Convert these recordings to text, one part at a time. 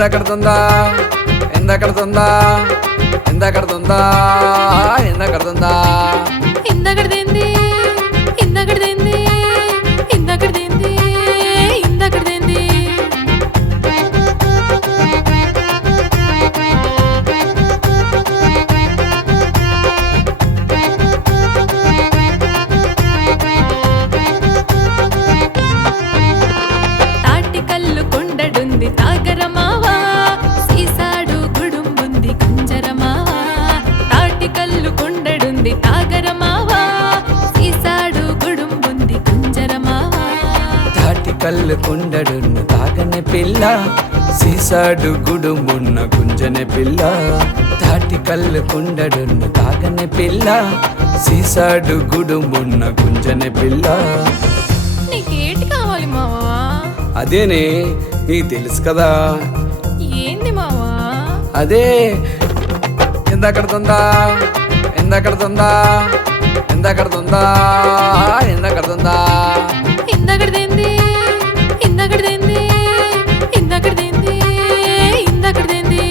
ఎందకడుతుందా ఎందకడుతుందా ఎందకడుతుందా ఎందకడుతుందా ఇందకడదేంది ఇందకడదేంది ఇందకడదేంది ఇందకడదేంది తాటి కల్లు కొండడుంది తాగరమావా సీసాడు గుడుంబుంది కుంజరమావా తాటి కల్లు కొండడుంది తాగరమావా సీసాడు గుడుంబుంది కుంజరమావా తాటి కళ్ళు కుండడున్న తాగని పిల్ల సీసాడు గుడుమున్న గుంజని పిల్ల తాటి కళ్ళు కుండడున్న తాగని పిల్ల సీసాడు గుడుమున్న గుంజని పిల్ల నీకేటి కావాలి మావా అదేనే నీకు తెలుసు కదా ఏంది మావా అదే ఎందకడుతుందా ఎందకడుతుందా ఎందకడుతుందా ఎందకడుతుందా ఇందకడదేంది ఇందకడదేంది ఇందకడదేంది ఇందకడదేంది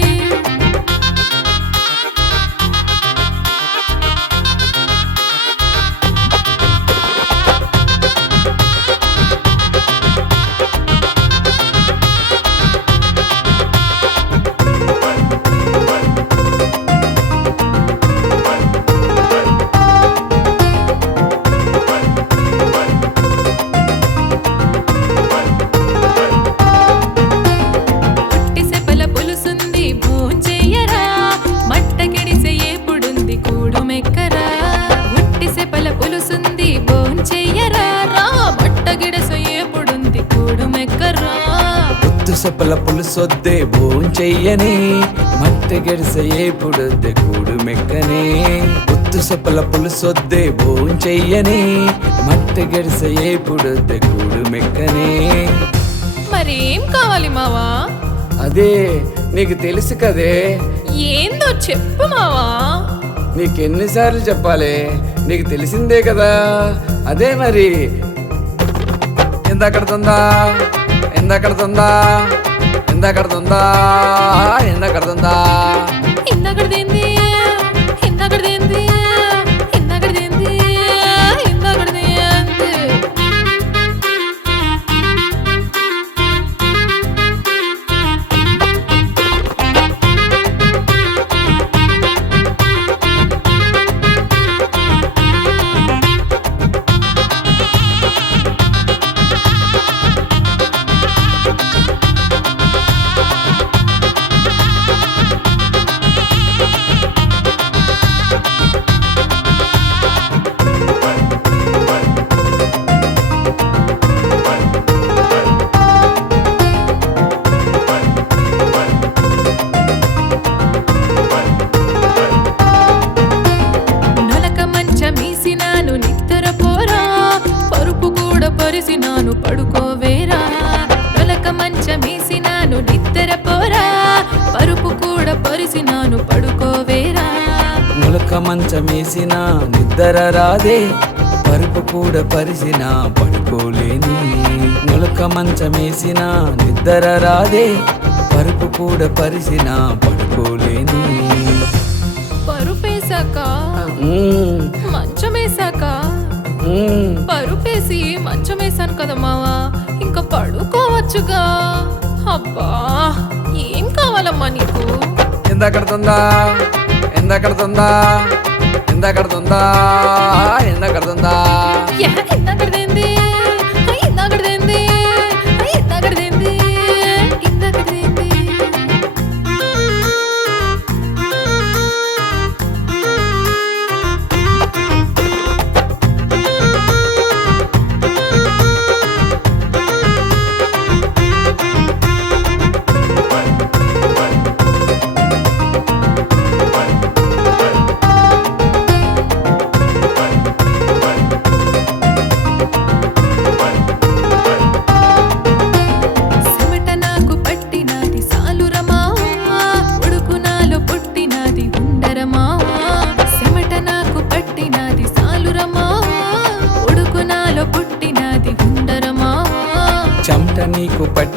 పుట్టి సెపల పులుసుంది భోంచెయ్యరా మట్టగిడిసె ఏపుడుంది కూడు మెక్కరా పుట్టి సెపల పులుసుంది భోంచెయ్యరా రా మట్టగిడసె ఏపుడుంది కూడు మెక్కరా పొత్తు సెప్పల పులుసొద్దే భోంచెయ్యని మట్టి గెడిసె ఏపుడొద్దే కూడు మెక్కనే పొత్తు సెప్పల పులుసొద్దే భోంచెయ్యని మట్టి గెడిసె ఏపుడొద్దే కూడు మెక్కనే మరేం కావాలి మావా అదే నీకు తెలుసు కదే ఏందో చెప్పు మావా నీకెన్నిసార్లు చెప్పాలి నీకు తెలిసిందే కదా అదే మరి ఎందకడుతుందా ఎందకడుతుందా ఎందకడుతుందా ఎందకడుతుందా ఇందకడదేంది ఇందకడదేంది ఇందకడదేంది ఇందకడదేంది నొలక మంచమీసినాను నిద్ర పోరా పరుపు కూడా పరిసినాను పడుకోవేరా నొలక మంచమీసినాను నిద్ర పోరా పరుపు కూడా పరిసినాను పడుకోవేరా నులక మంచమేసిన నిద్ర రాదే పరుపు కూడా పరిసిన పడుకోలేని నులక మంచమేసిన నిద్ర రాదే పరుపు కూడా పరిసిన పడుకోలేని పరుపేశాక మ్మ్, మంచమేశాక మ్మ్. పరుపేసి మంచమేశాను కదా మావా ఇంకా పడుకోవచ్చుగా అబ్బా ఏం కావాలమ్మా నీకు ఎందకడుతుందా ఎందకడుతుందా ఎందకడుతుందా ఎందకడుతుందా ఇందకడదేంది ఇందకడదేంది ఇందకడదేంది ఇందకడదేంది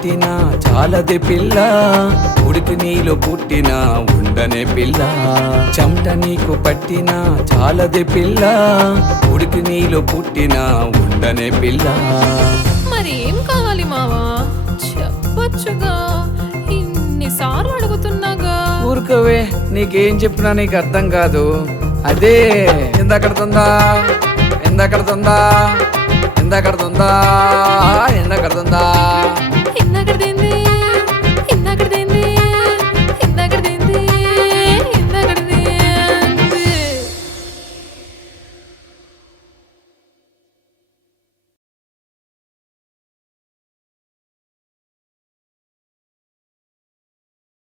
పట్టినా చాలదే పిల్ల, ఉడికి నీలో పుట్టినా ఉండనే పిల్ల. చెమట నీకు పట్టినా చాలదే పిల్ల, ఉడికి నీలో పుట్టినా ఉండనే పిల్ల. మరేం కావాలి మావా, చెప్పొచ్చుగా, ఇన్నిసార్లు అడుగుతున్నాగా. ఊరుకోవే, నీకేం చెప్పినా నీకు అర్థం కాదు. అదే ఎందకడుతుందా ఎందకడుతుందా ఎందకడుతుందా ఎందకడుతుందా ఇందాకడిదేంది